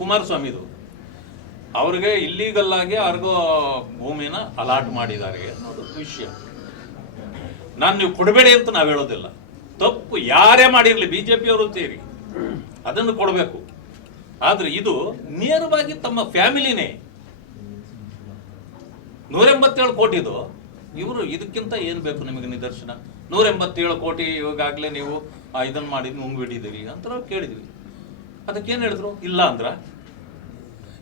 ಕುಮಾರಸ್ವಾಮಿದು. ಅವ್ರಿಗೆ ಇಲ್ಲೀಗಲ್ ಆಗಿ ಯಾರಿಗೋ ಭೂಮಿನ ಅಲಾಟ್ ಮಾಡಿದ್ದಾರೆ ಅನ್ನೋದು ವಿಷಯ. ನೀವು ಕೊಡಬೇಡಿ ಅಂತ ನಾವು ಹೇಳೋದಿಲ್ಲ. ತಪ್ಪು ಯಾರೇ ಮಾಡಿರಲಿ, ಬಿಜೆಪಿಯವರು ಸೇರಿ ಅದನ್ನು ಕೊಡಬೇಕು. ಆದ್ರೆ ಇದು ನೇರವಾಗಿ ತಮ್ಮ ಫ್ಯಾಮಿಲಿನೇ 187 ಕೋಟಿದು. ಇವರು ಇದಕ್ಕಿಂತ ಏನ್ ಬೇಕು ನಿಮಗೆ ನಿದರ್ಶನ? 187 ಕೋಟಿ ಇವಾಗಲೇ ನೀವು ಇದನ್ನ ಮಾಡಿ ನುಂಗ್ಬಿಟ್ಟಿದ್ದೀರಿ ಅಂತ ನಾವು ಕೇಳಿದ್ವಿ. ಅದಕ್ಕೇನು ಹೇಳಿದ್ರು? ಇಲ್ಲ ಅಂದ್ರ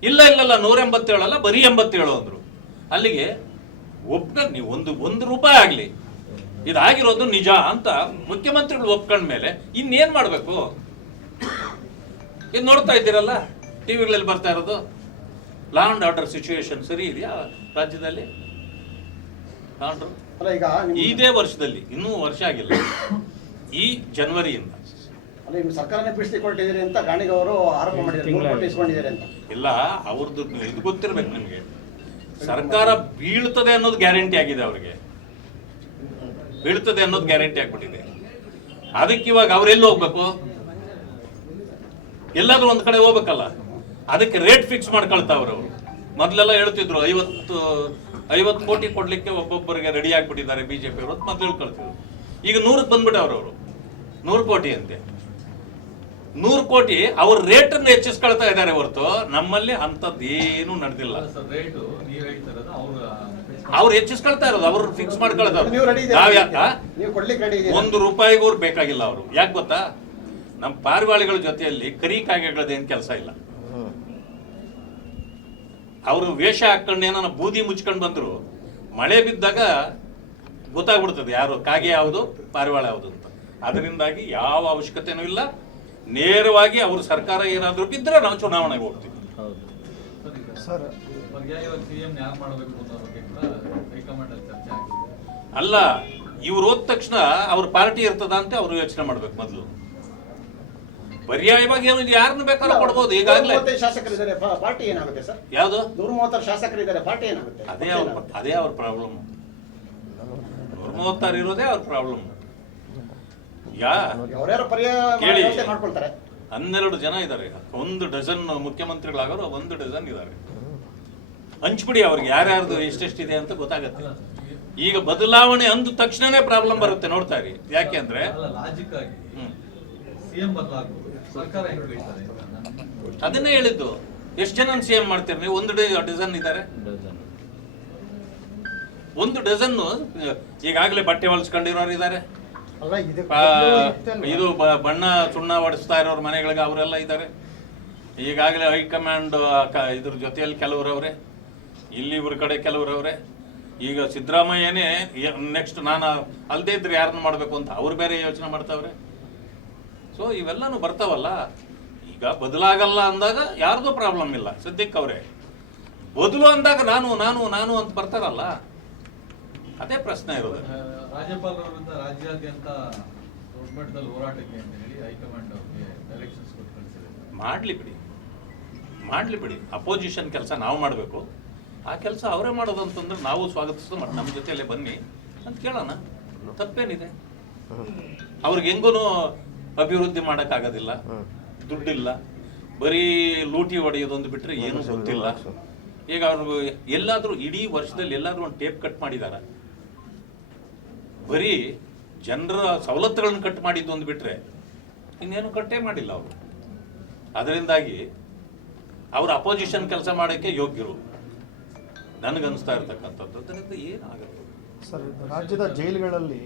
ಇಲ್ಲ 187 ಅಲ್ಲ, ಬರೀ 87 ಅಂದ್ರು. ಅಲ್ಲಿಗೆ ನೀವು ಒಂದು ರೂಪಾಯಿ ಆಗ್ಲಿ ಇದಾಗಿರೋದು ನಿಜ ಅಂತ ಮುಖ್ಯಮಂತ್ರಿಗಳು ಒಪ್ಕೊಂಡ ಮೇಲೆ ಇನ್ನೇನ್ ಮಾಡ್ಬೇಕು? ಇದು ನೋಡ್ತಾ ಇದ್ದೀರಲ್ಲ, ಟಿವಿಗಳಲ್ಲಿ ಬರ್ತಾ ಇರೋದು. ಲಾ ಅಂಡ್ ಆರ್ಡರ್ ಸಿಚುವೇಶನ್ ಸರಿ ಇದೆಯಾ ರಾಜ್ಯದಲ್ಲಿ? ಇದೇ ವರ್ಷದಲ್ಲಿ, ಇನ್ನೂ ವರ್ಷ ಆಗಿಲ್ಲ, ಈ ಜನವರಿಯಿಂದ ಸರ್ಕಾರನೇ ಬಿಡಿಸಿಕೊಂಡಿದ್ದೀರಿ ಅಂತ ಗಾಣಿಗ ಅವರು ಆರೋಪ ಮಾಡಿದ್ದಾರೆ. ಇಲ್ಲ, ಅವ್ರದ್ದು ಇದು ಗೊತ್ತಿರ್ಬೇಕು ನಿಮ್ಗೆ. ಸರ್ಕಾರ ಬೀಳ್ತದೆ ಅನ್ನೋದು ಗ್ಯಾರಂಟಿ ಆಗಿದೆ, ಅವ್ರಿಗೆ ಬೀಳ್ತದೆ ಅನ್ನೋದು ಗ್ಯಾರಂಟಿ ಆಗ್ಬಿಟ್ಟಿದೆ. ಅದಕ್ಕೆ ಇವಾಗ ಅವ್ರೆಲ್ಲಿ ಹೋಗ್ಬೇಕು? ಎಲ್ಲಾದ್ರೂ ಒಂದ್ ಕಡೆ ಹೋಗ್ಬೇಕಲ್ಲ. ಅದಕ್ಕೆ ರೇಟ್ ಫಿಕ್ಸ್ ಮಾಡ್ಕೊಳ್ತಾವ್ರ ಅವರು. ಮೊದ್ಲೆಲ್ಲ ಹೇಳ್ತಿದ್ರು 50 ಕೋಟಿ ಕೊಡ್ಲಿಕ್ಕೆ ಒಬ್ಬೊಬ್ಬರಿಗೆ ರೆಡಿ ಆಗ್ಬಿಟ್ಟಿದ್ದಾರೆ ಬಿಜೆಪಿ ಅವರು, ಮೊದ್ಲು ಹೇಳ್ಕೊಳ್ತಿದ್ರು. ಈಗ 100ಕ್ಕೆ ಬಂದ್ಬಿಟ್ಟವ್ರ ಅವರು. 100 ಕೋಟಿ ಅಂತೆ. 100 ಕೋಟಿ ಅವ್ರ ರೇಟ್ ಅನ್ನು ಹೆಚ್ಚಿಸ್ಕೊಳ್ತಾ ಇದ್ದಾರೆ ಹೊರತು ನಮ್ಮಲ್ಲಿ ಅಂತದ್ದೇನು ನಡೆದಿಲ್ಲ. ಅವ್ರು ಹೆಚ್ಚಿಸ್ಕೊಳ್ತಾ ಇರೋದು, ಅವ್ರು ಫಿಕ್ಸ್ ಮಾಡ್ಕೊಳ್ತಾರೆ. ₹1 ಅವ್ರು ಬೇಕಾಗಿಲ್ಲ. ಅವರು ಯಾಕೆ ಗೊತ್ತಾ? ನಮ್ಮ ಪಾರಿವಾಳಿಗಳ ಜೊತೆಯಲ್ಲಿ ಕರಿ ಕಾಗೆಗಳದೇನು ಕೆಲಸ ಇಲ್ಲ. ಅವರು ವೇಷ ಹಾಕೊಂಡು ಏನೋ ಬೂದಿ ಮುಚ್ಕೊಂಡು ಬಂದ್ರು, ಮಳೆ ಬಿದ್ದಾಗ ಗೊತ್ತಾಗ್ಬಿಡ್ತದೆ ಯಾರು ಕಾಗೆ ಯಾವುದು ಪಾರಿವಾಳ ಯಾವುದು ಅಂತ. ಅದರಿಂದಾಗಿ ಯಾವ ಅವಶ್ಯಕತೆನೂ ಇಲ್ಲ. ನೇರವಾಗಿ ಅವರು ಸರ್ಕಾರ ಏನಾದರೂ ಬಿದ್ದರೆ ನಾವು ಚುನಾವಣೆಗೆ ಹೋಗ್ತೀವಿ. ಅಲ್ಲ, ಇವ್ರು ಹೋದ ತಕ್ಷಣ ಅವ್ರ ಪಾರ್ಟಿ ಇರ್ತದ ಅಂತ ಅವ್ರು ಯೋಚನೆ ಮಾಡ್ಬೇಕು. ಮೊದಲು ಪರ್ಯಾಯವಾಗಿ ಏನು ಯಾರನ್ನು ಬೇಕಾದ್ರೂ ಕೊಡ್ಬೋದು. ಈಗಾಗಲೇ ಶಾಸಕರಿದ್ದಾರೆ, ಪಾರ್ಟಿ ಏನಾಗುತ್ತೆ ಸರ್? ಯಾವುದು 136 ಶಾಸಕರಿದ್ದಾರೆ, ಪಾರ್ಟಿ ಏನಾಗುತ್ತೆ? ಅದೇ ಅವ್ರ ಪ್ರಾಬ್ಲಮ್. 136 ಇರೋದೇ ಅವ್ರ ಪ್ರಾಬ್ಲಮ್. ಕೇಳಿ, 12 ಜನ ಇದ್ದಾರೆ. 1 ಡಜನ್ ಮುಖ್ಯಮಂತ್ರಿಗಳಾಗೋರು 1 ಡಜನ್ ಇದ್ದಾರೆ. ಹಂಚ್ಬಿಡಿ ಅವ್ರಿಗೆ ಯಾರ್ಯಾರ್ದು ಎಷ್ಟೆಷ್ಟಿದೆ ಅಂತ ಗೊತ್ತಾಗತ್ತೆ. ಈಗ ಬದಲಾವಣೆ ಅಂದ ತಕ್ಷಣನೇ ಪ್ರಾಬ್ಲಮ್ ಬರುತ್ತೆ. ನೋಡ್ತಾ ಇರಿ. ಯಾಕೆ ಅಂದ್ರೆ ಅದನ್ನೇ ಹೇಳಿದ್ದು. ಎಷ್ಟು ಜನ ಸಿಎಂ ಮಾಡ್ತೀರಿ ನೀವು? 1 ಡಜನ್ ಇದ್ದಾರೆ. 1 ಡಜನ್ ಈಗಾಗಲೇ ಬಟ್ಟೆ ಹೊಲಿಸ್ಕೊಂಡಿರೋರು ಇದ್ದಾರೆ. ಇದು ಬಣ್ಣ ಸುಣ್ಣ ಹೊಡಿಸ್ತಾ ಇರೋರು ಮನೆಗಳಿಗೆ ಅವರೆಲ್ಲ ಇದ್ದಾರೆ. ಈಗಾಗಲೇ ಹೈಕಮಾಂಡ್ ಇದ್ರ ಜೊತೆಯಲ್ಲಿ ಕೆಲವರವ್ರೆ, ಇಲ್ಲಿ ಇವ್ರ ಕಡೆ ಕೆಲವರವ್ರೆ. ಈಗ ಸಿದ್ದರಾಮಯ್ಯನೇ ನೆಕ್ಸ್ಟ್ ನಾನು ಅಲ್ಲದೆ ಇದ್ರೆ ಯಾರನ್ನ ಮಾಡಬೇಕು ಅಂತ ಅವ್ರು ಬೇರೆ ಯೋಚನೆ ಮಾಡ್ತಾವ್ರೆ. ಸೊ ಇವೆಲ್ಲನೂ ಬರ್ತಾವಲ್ಲ. ಈಗ ಬದಲಾಗಲ್ಲ ಅಂದಾಗ ಯಾರ್ದು ಪ್ರಾಬ್ಲಮ್ ಇಲ್ಲ. ಸದ್ಯಕ್ಕೆ ಅವರೇ ಬದಲು ಅಂದಾಗ ನಾನು ನಾನು ನಾನು ಅಂತ ಬರ್ತಾರಲ್ಲ, ಅದೇ ಪ್ರಶ್ನೆ ಇರೋದು. ರಾಜ್ಯಪಾಲರಿಂದ ರಾಜ್ಯಾದ್ಯಂತ ದೊಡ್ಡ ಮಟ್ಟದಲ್ಲಿ ಹೋರಾಟಕ್ಕೆ ಅಂತ ಹೇಳಿ ಹೈಕಮಾಂಡ್ ಅವರಿಗೆ ಡೈರೆಕ್ಷನ್ಸ್ ಕೊಟ್ಟು ಕಳಿಸಿದೆ. ಮಾಡ್ಲಿ ಬಿಡಿ. ಅಪೋಸಿಷನ್ ಕೆಲಸ ನಾವು ಮಾಡಬೇಕು. ಆ ಕೆಲಸ ಅವರೇ ಮಾಡೋದು ಅಂತಂದ್ರೆ ನಾವು ಸ್ವಾಗತಿಸೋದು. ಮತ್ತು ನಮ್ಮ ಜೊತೆಯಲ್ಲೇ ಬನ್ನಿ ಅಂತ ಕೇಳೋಣ, ತಪ್ಪೇನಿದೆ? ಅವ್ರಿಗೆ ಹೆಂಗೂ ಅಭಿವೃದ್ಧಿ ಮಾಡೋಕ್ಕಾಗೋದಿಲ್ಲ, ದುಡ್ಡಿಲ್ಲ, ಬರೀ ಲೂಟಿ ಹೊಡೆಯೋದೊಂದು ಬಿಟ್ಟರೆ ಏನು ಗೊತ್ತಿಲ್ಲ. ಈಗ ಅವರು ಎಲ್ಲಾದರೂ ಇಡೀ ವರ್ಷದಲ್ಲಿ ಎಲ್ಲಾದರೂ ಒಂದು ಟೇಪ್ ಕಟ್ ಮಾಡಿದಾರ? ಬರೀ ಜನರ ಸವಲತ್ತುಗಳನ್ನು ಕಟ್ ಮಾಡಿದ್ದು ಒಂದು ಬಿಟ್ಟರೆ ಇನ್ನೇನು ಕಟ್ಟೇ ಮಾಡಿಲ್ಲ ಅವರು. ಅದರಿಂದಾಗಿ ಅವ್ರ ಅಪೋಸಿಷನ್ ಕೆಲಸ ಮಾಡೋಕ್ಕೆ ಯೋಗ್ಯರು ನನಗನ್ನಿಸ್ತಾ ಇರ್ತಕ್ಕಂಥದ್ದು. ಅದರಿಂದ ಏನಾಗುತ್ತೆ ಸರ್, ರಾಜ್ಯದ ಜೈಲುಗಳಲ್ಲಿ